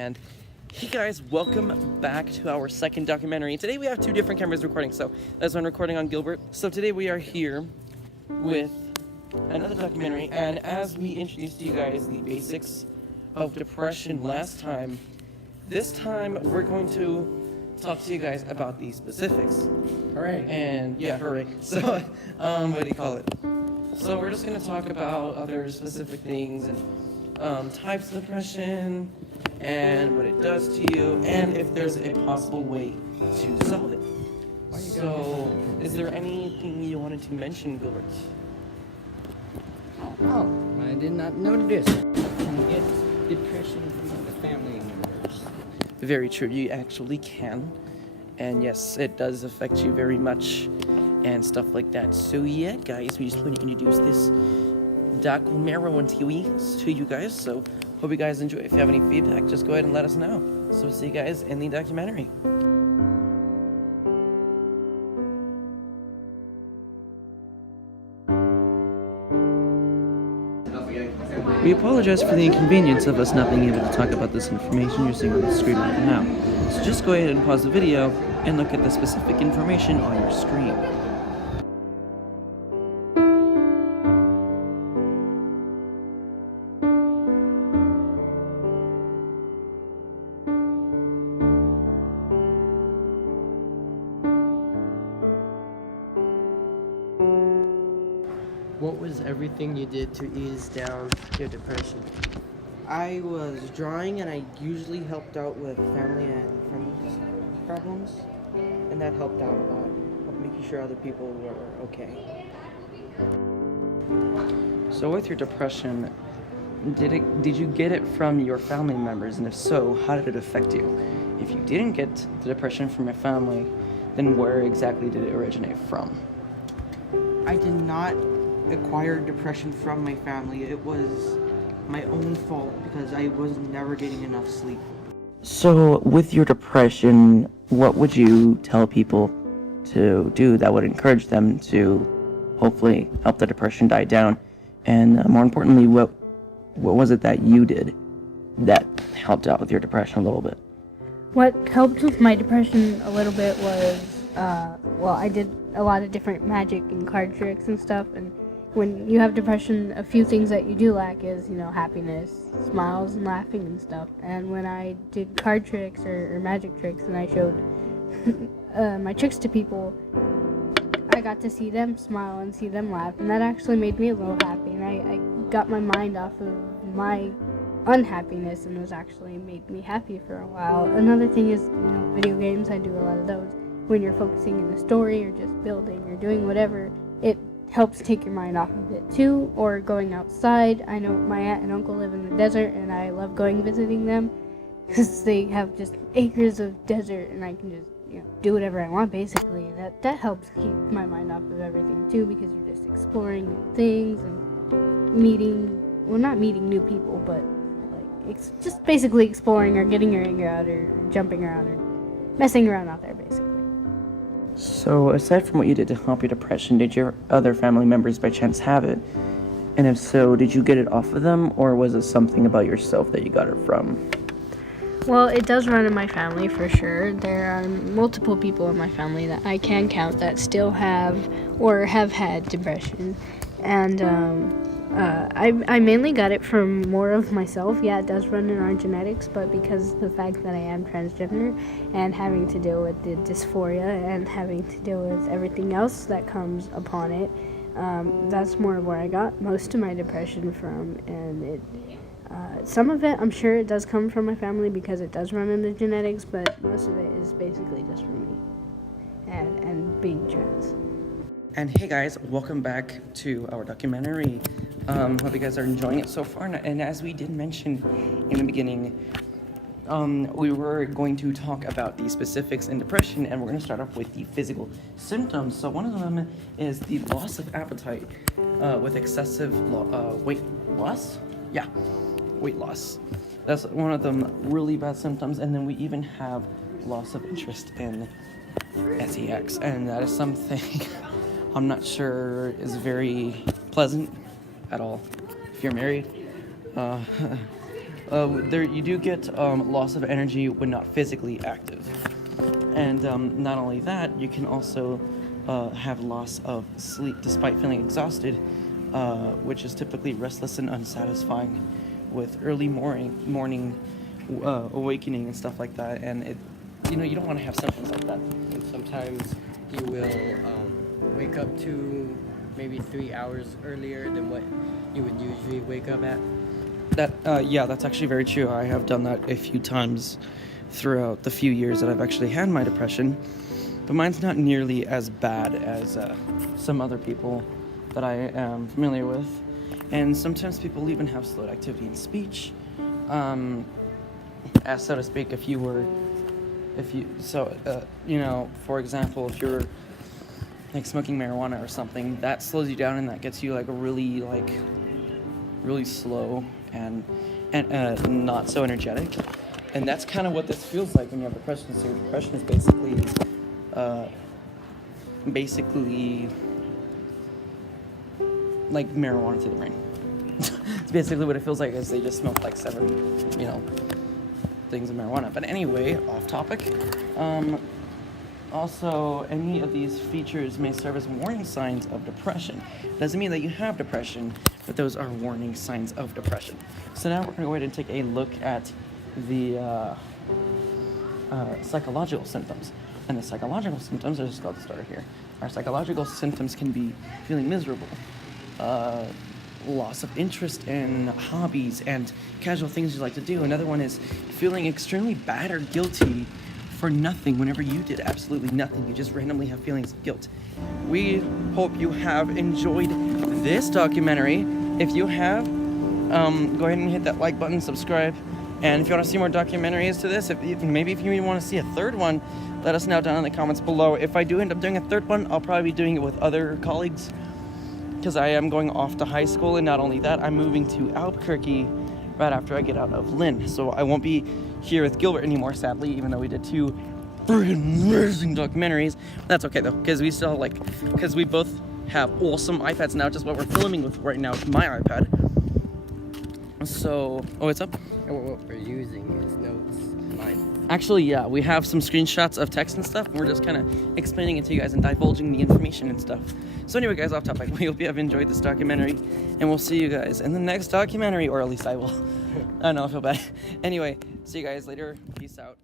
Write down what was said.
And hey guys, welcome back to our second documentary. Today we have two different cameras recording, so that's one recording on Gilbert. So today we are here with another documentary, and as we introduced to you guys the basics of depression last time, this time we're going to talk to you guys about the specifics. Hooray. And yeah, hooray. So, what do you call it? So we're just going to talk about other specific things and types of depression and what it does to you and if there's a possible way to solve it. So, is there anything you wanted to mention, Gilbert? Oh, I did not know this. Can you get depression from other family members? Very true, you actually can. And yes, it does affect you very much and stuff like that. So yeah, guys, we just want to introduce this documentary to you guys. So hope you guys enjoy. If you have any feedback, just go ahead and let us know. So see you guys in the documentary. We apologize for the inconvenience of us not being able to talk about this information you're seeing on the screen right now. So just go ahead and pause the video and look at the specific information on your screen. What was everything you did to ease down your depression? I was drawing, and I usually helped out with family and friends problems, and that helped out a lot, making sure other people were okay. So with your depression, did you get it from your family members? And if so, how did it affect you? If you didn't get the depression from your family, then where exactly did it originate from? I did not acquire depression from my family. It was my own fault because I was never getting enough sleep. So with your depression, what would you tell people to do that would encourage them to hopefully help the depression die down? And more importantly, what was it that you did that helped out with your depression a little bit? What helped with my depression a little bit was, I did a lot of different magic and card tricks and stuff, and when you have depression, a few things that you do lack is, happiness, smiles, and laughing and stuff. And when I did card tricks or magic tricks and I showed my tricks to people, I got to see them smile and see them laugh, and that actually made me a little happy, and I got my mind off of my unhappiness, and was actually made me happy for a while. Another thing is, video games. I do a lot of those. When you're focusing in the story or just building or doing whatever, it helps take your mind off of it too. Or going outside. I know my aunt and uncle live in the desert, and I love going visiting them because they have just acres of desert, and I can just do whatever I want basically. And that helps keep my mind off of everything too, because you're just exploring new things and not meeting new people, but it's just basically exploring or getting your anger out or jumping around or messing around out there basically. So aside from what you did to help your depression, did your other family members by chance have it? And if so, did you get it off of them, or was it something about yourself that you got it from? Well, it does run in my family for sure. There are multiple people in my family that I can count that still have or have had depression. And I mainly got it from more of myself. Yeah, it does run in our genetics, but because of the fact that I am transgender and having to deal with the dysphoria and having to deal with everything else that comes upon it, that's more of where I got most of my depression from. And some of it, I'm sure it does come from my family because it does run in the genetics, but most of it is basically just from me and being trans. And hey guys, welcome back to our documentary. Hope you guys are enjoying it so far. And as we did mention in the beginning, we were going to talk about the specifics in depression, and we're going to start off with the physical symptoms. So one of them is the loss of appetite with excessive weight loss. Yeah, weight loss. That's one of them really bad symptoms. And then we even have loss of interest in sex, and that is something I'm not sure is very pleasant at all if you're married. there you do get loss of energy when not physically active, and not only that, you can also have loss of sleep despite feeling exhausted, which is typically restless and unsatisfying, with early morning awakening and stuff like that. And you don't want to have symptoms like that. And sometimes you will wake up to maybe 3 hours earlier than what you would usually wake up at. Yeah, that's actually very true. I have done that a few times throughout the few years that I've actually had my depression, but mine's not nearly as bad as some other people that I am familiar with. And sometimes people even have slowed activity in speech, as so to speak. For example, if you're like smoking marijuana or something, that slows you down and that gets you like really slow and not so energetic. And that's kind of what this feels like when you have depression. So your depression is basically like marijuana to the brain. It's basically what it feels like, is they just smoke like 7, things of marijuana. But anyway, off topic. Also, any of these features may serve as warning signs of depression. Doesn't mean that you have depression, but those are warning signs of depression. So now we're going to go ahead and take a look at the psychological symptoms. And the psychological symptoms, I'll just start here. Our psychological symptoms can be feeling miserable, loss of interest in hobbies and casual things you like to do. Another one is feeling extremely bad or guilty for nothing whenever you did absolutely nothing. You just randomly have feelings of guilt. We hope you have enjoyed this documentary. If you have, go ahead and hit that like button, subscribe. And if you want to see more documentaries to this, maybe if you even want to see a third one, let us know down in the comments below. If I do end up doing a third one, I'll probably be doing it with other colleagues, because I am going off to high school, and not only that, I'm moving to Albuquerque right after I get out of Lynn. So I won't be here with Gilbert anymore, sadly, even though we did 2 freaking amazing documentaries. That's okay though, because we both have awesome iPads now, just what we're filming with right now with my iPad. So, what's up? And what we're using is notes. Mine. Actually, yeah, we have some screenshots of text and stuff, and we're just kind of explaining it to you guys and divulging the information and stuff. So anyway, guys, off topic, we hope you have enjoyed this documentary, and we'll see you guys in the next documentary, or at least I will. I don't know, I feel bad. Anyway, see you guys later. Peace out.